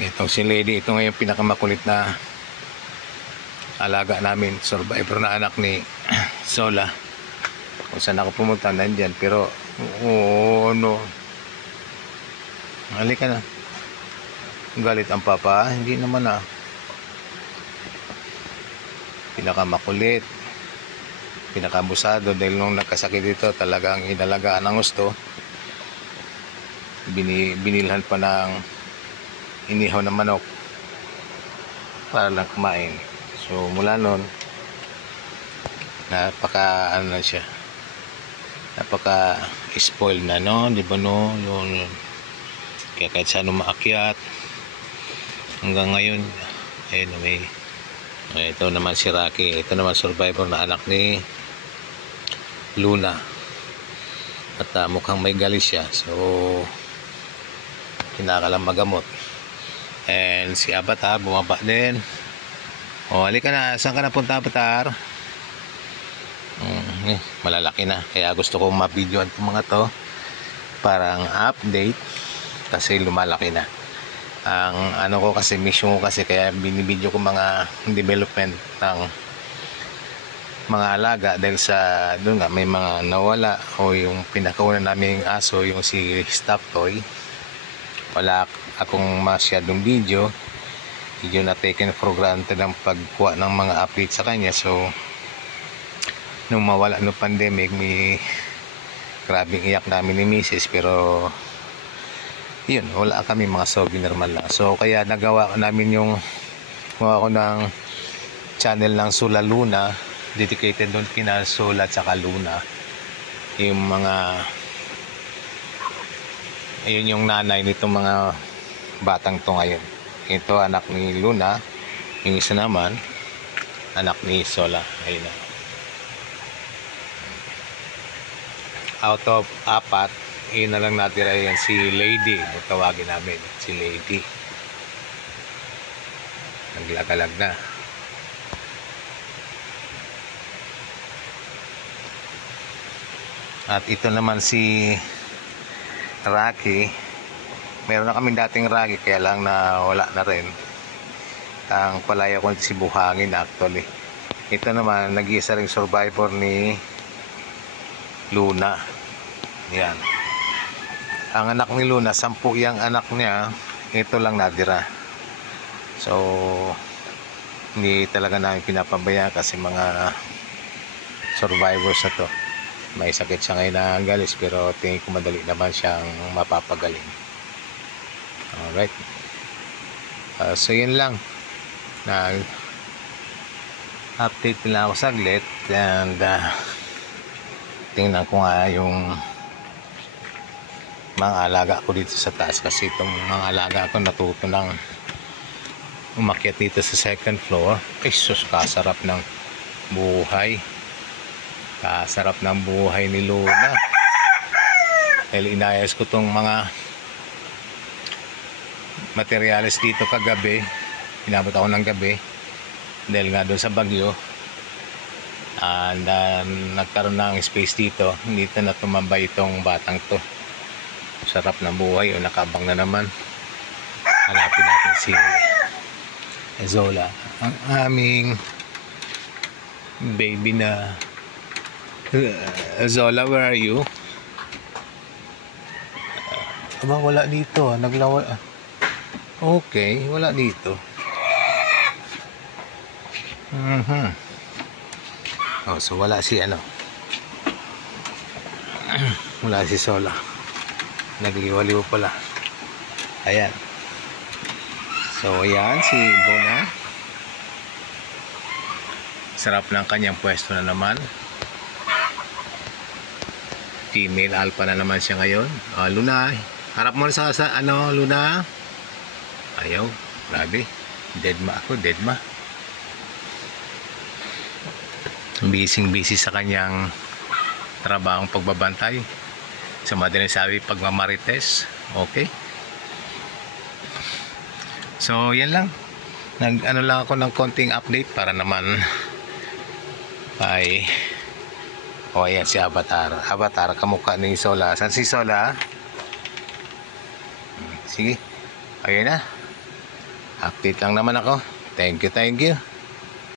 Itong si Lady, ito ngayon pinakamakulit na alaga namin, survivor na anak ni Sola. Kung saan ako pumunta, nandyan. Pero, no. Halika na. Galit ang papa? Hindi naman ah. Pinakamakulit. Pinakabusado dahil nung nagkasakit dito, talagang inalagaan ng gusto. Binilhan pa ng inihaw na manok para lang kumain. So, mula nun, napaka ano na siya, napaka spoil na, no, di ba, no, yun. Kaya kahit saan umaakyat hanggang ngayon, ayun, ito naman si Rocky, ito naman survivor na anak ni Luna, at mukhang may galis siya, so kinakalang magamot. And si Avatar bumaba din. Halika na, saan ka napunta, Avatar? Malalaki na, kaya gusto kong ma-videoan itong mga to, parang update, kasi lumalaki na ang ano ko, kasi mission ko, kasi kaya binibideo ko mga development ng mga alaga, dahil sa doon nga may mga nawala, o yung pinakauna naming aso, yung si Stuffed Toy, wala akong masyadong video na taken for granted ang pagkuha ng mga update sa kanya. So nung mawala no pandemic, may grabing iyak namin ni Mrs. Pero yun, wala kami mga souvenir man lang. So kaya nagawa ko namin yung gawa ko ng channel ng Sola Luna, dedicated doon kina Sola at saka Luna. Yung mga, ayun yung nanay nitong mga batang to ngayon. Ito anak ni Luna, yung isa naman anak ni Sola. Ayun na. Out of 4, na lang natira yan si Lady. Tawagin namin si Lady. Naglagalag na. At ito naman si Rocky. Meron na kaming dating Rocky, kaya lang na wala na rin. Ang palaya ko si Buhangin actually. Ito naman, nag-iisa ring survivor ni Luna. Yan. Ang anak ni Luna, 10 yung anak niya. Ito lang nadira. So, hindi talaga namin pinapabayaan, kasi mga survivors na to. May sakit siya ngayon na galis, pero tingin ko madali naman siyang mapapagaling. Alright. So yun lang. Update nila ako saglit, and tingnan ko nga yung mga alaga ko dito sa taas, kasi itong mga alaga ko natuto ng umakyat dito sa second floor. Ay sus, kasarap ng buhay. Kasarap ng buhay ni Luna. Dahil inayos ko tong mga materials dito kagabi. Inabot ako ng gabi dahil nga doon sa bagyo, and nagkaroon ng space dito. Dito na tumambay itong batang to. Sarap ng buhay. O, nakabang na naman. Hanapin natin si Zola, ang aming baby na Zola. Where are you? Aba, wala dito. Naglawa. Okay, wala dito. Oh, so wala si ano. Wala si Sola. Nagliwaliw pala. Ayan. So ayan si Bona. Sarap ng kanyang pwesto na naman. Female alpha na naman siya ngayon. Luna, harap mo sa ano, Luna. Ayaw, grabe. Deadma ako, deadma. Busy sa kanyang trabahong pagbabantay. Sa madaling sabi, pagmamarites. Okay. So, yan lang. Nag-ano lang ako ng konting update para naman ay ayan si Avatar. Avatar, kamukha ni Sola. Saan si Sola? Sige. Ayan na. Update lang naman ako. Thank you, thank you.